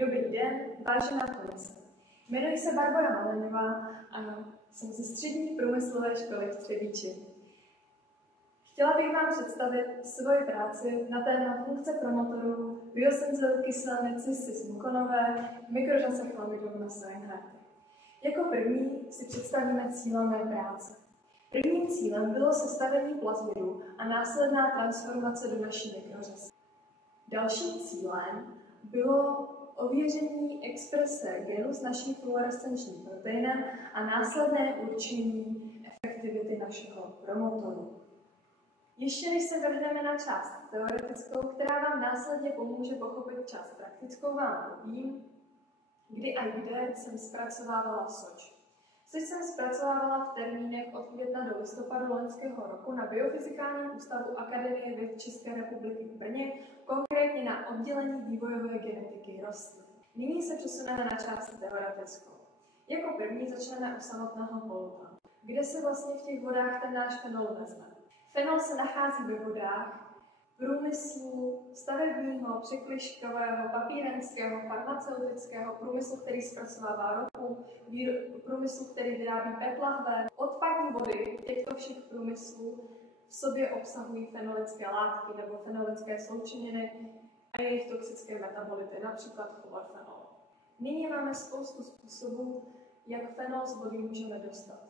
Dobrý den, vážená komise. Jmenuji se Barbora Maleňová a jsem ze Střední průmyslové školy v Třebíči. Chtěla bych vám představit svoji práci na téma funkce promotorů biosenzorkyselné cis-cis-mukonové v mikrořase chlamydovna Steinharty. Jako první si představíme cíle mé práce. Prvním cílem bylo sestavení plazmidu a následná transformace do naší mikrořasy. Dalším cílem bylo ověření exprese genu s naším fluorescenčním proteinem a následné určení efektivity našeho promotoru. Ještě než se vrhneme na část teoretickou, která vám následně pomůže pochopit část praktickou, vám povím, kdy a kde jsem zpracovávala SOČ. Což jsem zpracovávala v termínech od května do listopadu loňského roku na Biofyzikálním ústavu Akademie věd České republiky v Brně, konkrétně na oddělení vývojové genetiky rostlin. Nyní se přesuneme na část teoretickou. Jako první začneme u samotného polutonu. Kde se vlastně v těch vodách ten náš fenol vezme? Fenol se nachází ve vodách průmyslu stavebního, překližkového, papírenského, farmaceutického, průmyslu, který zpracovává ropu, průmyslu, který vyrábí PET lahve. Odpadní vody těchto všech průmyslů v sobě obsahují fenolické látky nebo fenolické sloučeniny a jejich toxické metabolity, například chlorfenol. Nyní máme spoustu způsobů, jak fenol z vody můžeme dostat.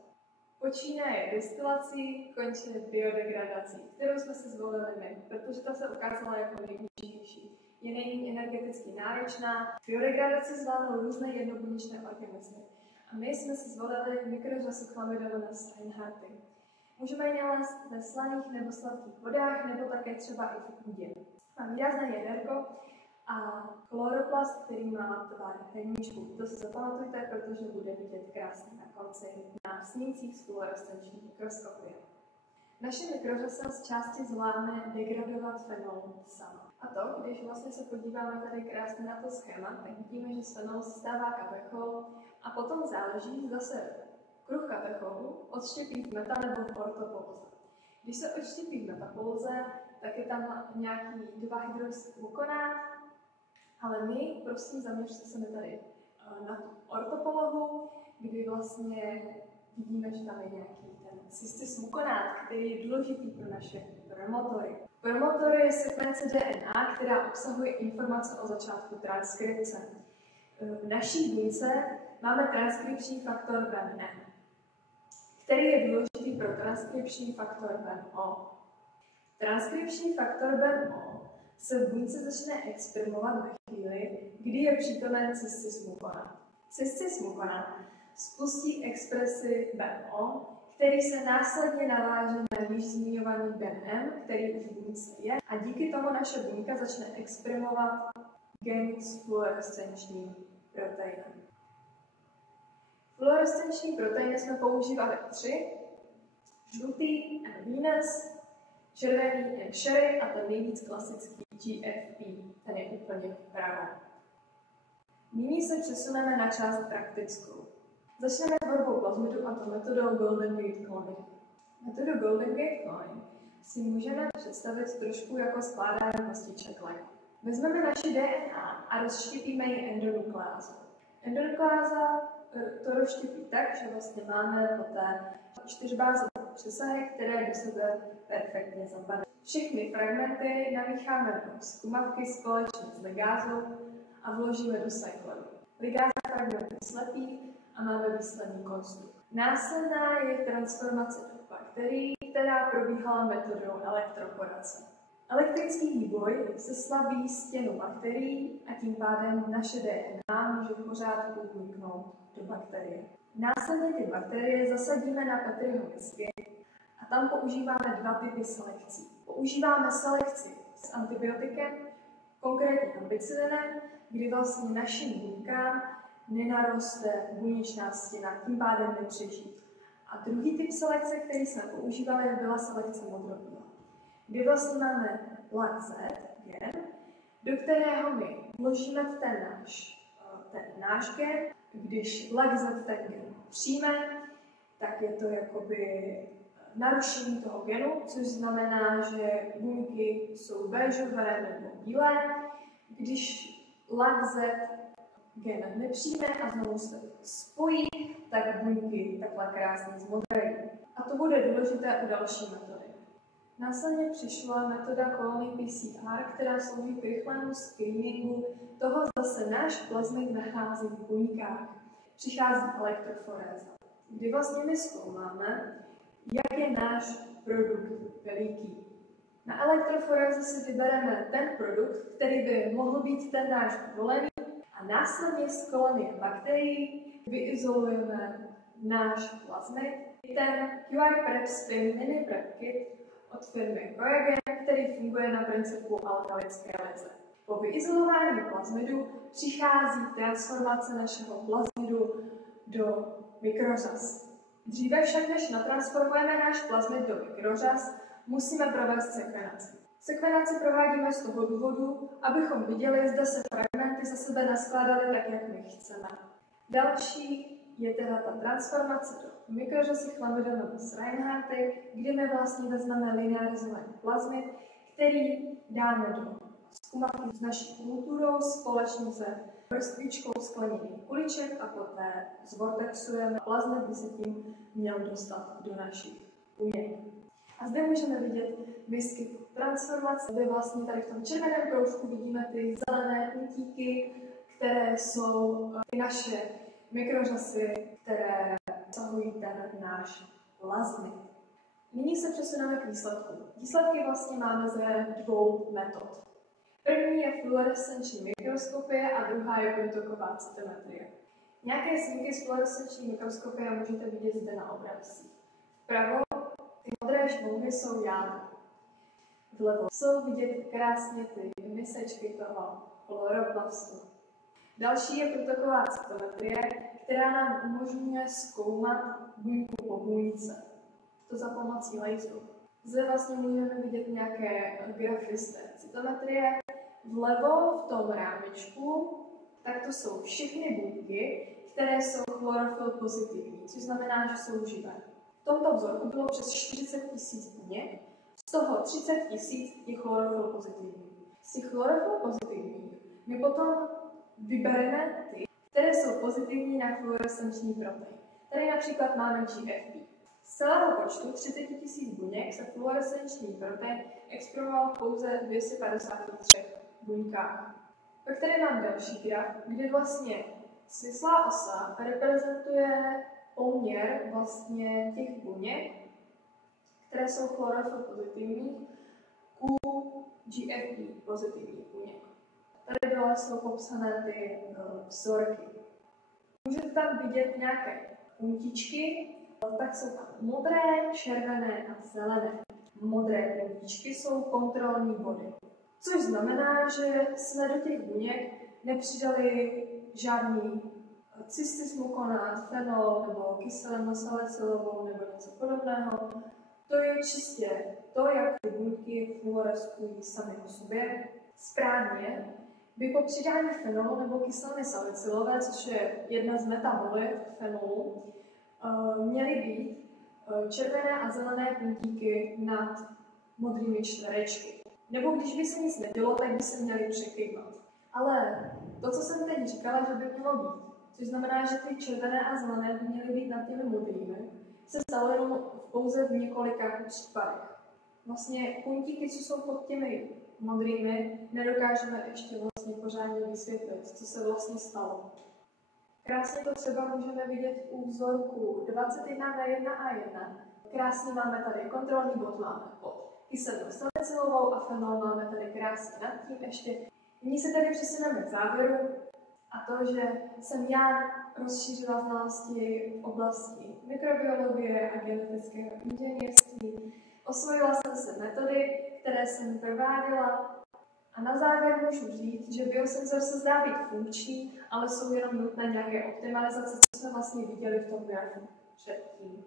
Počínaje destilací, končí biodegradací, kterou jsme si zvolili my, protože ta se ukázala jako nejúčinnější. Je nejméně energeticky náročná, biodegradaci zvládnou různé jednobuněčné organismy. A my jsme si zvolili mikrořasu chlamydovna Steinharty. Můžeme ji nalézt ve slaných nebo sladkých vodách, nebo také třeba i v půdě. Má výrazné jadérko a chloroplast, který má tvar hníčku. To si zapamatujte, protože bude vidět krásně na konci na snímcích z fluorescenční mikroskopie. Naše mikrořasa z části zvládne degradovat fenol sama. A to, když vlastně se podíváme tady krásně na to schéma, tak vidíme, že z fenolu se stává katechol a potom záleží, zda se kruh katecholu odštěpí v meta nebo v ortopoloze. Když se odštěpí v metapoloze, tak je tam nějaký 2-hydroxymukonát, ale my, prosím, zaměřte se mi tady na tu ortopolohu, kdy vlastně vidíme, že tam je nějaký ten cis-cis-mukonát, který je důležitý pro naše promotory. Promotor je sekvence DNA, která obsahuje informace o začátku transkripce. V naší buňce máme transkripční faktor BAN, který je důležitý pro transkripční faktor BAN-O. Transkripční faktor BAN-O se v buňce začne exprimovat ve chvíli, kdy je přítomen cis-cis-mukonát. Cis-cis-mukonát spustí expresi BAN-O, který se následně naváže na již zmiňovaný BAN-M, který už v buňce je, a díky tomu naše buňka začne exprimovat gen s fluorescenčním proteinem. Fluorescenční proteiny jsme používali 3. Žlutý and Venus, červený and Sherry a ten nejvíc klasický GFP, ten je úplně vpravo. Nyní se přesuneme na část praktickou. Začneme tvorbou plazmidu a to metodou Golden Gate Cloning. Metodu Golden Gate Cloning si můžeme představit trošku jako skládání kostiček Lego. Vezmeme naši DNA a rozštěpíme ji endonukleázou. Endonukleáza to rozštěpí tak, že vlastně máme poté 4 bázové přesahy, které do sebe perfektně zapadají. Všechny fragmenty namícháme do zkumavky společně s ligázou a vložíme do cycloru. Ligáza fragmenty slepí a máme výsledný konstrukt. Následná je transformace do bakterií, která probíhala metodou elektroporace. Elektrický výboj se slabí stěnu bakterií a tím pádem naše DNA může v pořádku vniknout do bakterie. Následně ty bakterie zasadíme na Petriho misky a tam používáme 2 typy selekcí. Používáme selekci s antibiotikem, konkrétně ampicillinem, kdy vlastně našim buňkám nenaroste buněčná stěna, tím pádem nepřežijí. A druhý typ selekce, který jsme používali, byla selekce modrobílá, kdy vlastně máme LAC-Z gen, do kterého my vložíme ten náš gen. Když LAC-Z ten gen přijme, tak je to jakoby narušení toho genu, což znamená, že buňky jsou béžové nebo bílé. Když LAC-Z gen nepřijme a znovu se spojí, tak buňky takhle krásně zmodrají. A to bude důležité u další metody. Následně přišla metoda kolony PCR, která slouží k rychlému screeningu toho, zda se náš plazmid nachází v buňkách. Přichází elektroforéza, kdy vlastně my zkoumáme, jak je náš produkt veliký. Na elektroforéze si vybereme ten produkt, který by mohl být ten náš volený, a následně z kolonie bakterií vyizolujeme náš plazmid. Ten QR Prep Spin Mini Prep Kit od firmy Coagen, který funguje na principu alkalické lize. Po vyizolování plazmidu přichází transformace našeho plazmidu do mikrořas. Dříve však, než natransformujeme náš plazmid do mikrořas, musíme provést sekvenaci. Sekvenaci provádíme z toho důvodu, abychom viděli, zda se fragmenty za sebe naskládaly tak, jak my chceme. Další je teda ta transformace do mikrořasy chlamydomonas reinhardti, kde my vlastně vezmeme linearizovaný plazmid, který dáme do zkumavky s naší kulturou společně se vrstvičkou skleněných kuliček a poté zvortexujeme. Plazmid by se tím měl dostat do našich buněk. A zde můžeme vidět misky transformace, kde vlastně tady v tom červeném proužku vidíme ty zelené puntíky, které jsou ty naše mikrořasy, které obsahují ten náš plazmid. Nyní se přesuneme k výsledku. Výsledky vlastně máme ze dvou metod. První je fluorescenční mikroskopie a druhá je průtoková cytometrie. Nějaké snímky z fluorescenční mikroskopie můžete vidět zde na obrázcích. Vpravo ty modré šmouhy jsou jádra. Vlevo jsou vidět krásně ty misečky toho chloroplastu. Další je průtoková cytometrie, která nám umožňuje zkoumat buňku po buňce. To za pomocí laseru. Zde vlastně můžeme vidět nějaké grafy z té cytometrie. Vlevo v tom rámečku, tak to jsou všechny buňky, které jsou chlorofil pozitivní, což znamená, že jsou živé. V tomto vzorku bylo přes 40 000 buněk, z toho 30 000 je chlorofil pozitivní. Z těch chlorofil pozitivních my potom vybereme ty, které jsou pozitivní na fluorescenční protein. Tady například máme GFP. Z celého počtu 30 000 buněk se fluorescenční protein exprimoval pouze 253 buňkách. Pak tady mám další graf, kdy vlastně svislá osa reprezentuje poměr vlastně těch buněk, které jsou chlorofil pozitivní, ku GFP pozitivních buněk. Tady dole jsou popsané ty vzorky. Můžete tam vidět nějaké puntičky, tak jsou tam modré, červené a zelené. Modré puntičky jsou kontrolní body. Což znamená, že jsme do těch buněk nepřidali žádný cystismukonát, fenol nebo kyselinu salicylovou nebo něco podobného. To je čistě to, jak ty buňky fluoreskují sami o sobě. Správně by po přidání fenolu nebo kyseliny salicylové, což je jedna z metabolit fenolu, měly být červené a zelené puntíky nad modrými čtverečky. Nebo když by se nic nedělo, tak by se měly překývat. Ale to, co jsem teď říkala, že by mělo být, což znamená, že ty červené a zelené by měly být nad těmi modrými, se stalo jenom pouze v několika případech. Vlastně puntíky, co jsou pod těmi modrými, nedokážeme ještě vlastně pořádně vysvětlit, co se vlastně stalo. Krásně to třeba můžeme vidět u vzorku 21V1A1. Krásně máme tady kontrolní bod, máme pod kyselinu salicylovou a fenol máme tady krásně nad tím ještě. Nyní se tady přesuneme k závěru a to, že jsem já rozšířila znalosti v oblasti mikrobiologie a genetického inženýrství. Osvojila jsem se metody, které jsem prováděla a na závěr můžu říct, že biosenzor se zdá být funkční, ale jsou jenom nutné nějaké optimalizace, co jsme vlastně viděli v tom grafu předtím.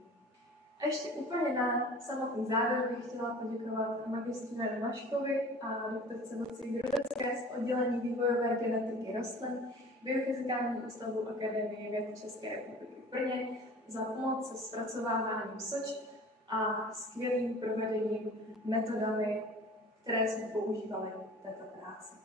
A ještě úplně na samotný závěr bych chtěla poděkovat magistru Janu Maškovi a doktorce Lucii Grudecké z oddělení vývojové genetiky rostlin Biofyzikálního ústavu Akademie věd České republiky v Brně za pomoc se zpracováváním soč a skvělým provedením metodami, které jsme používali v této práci.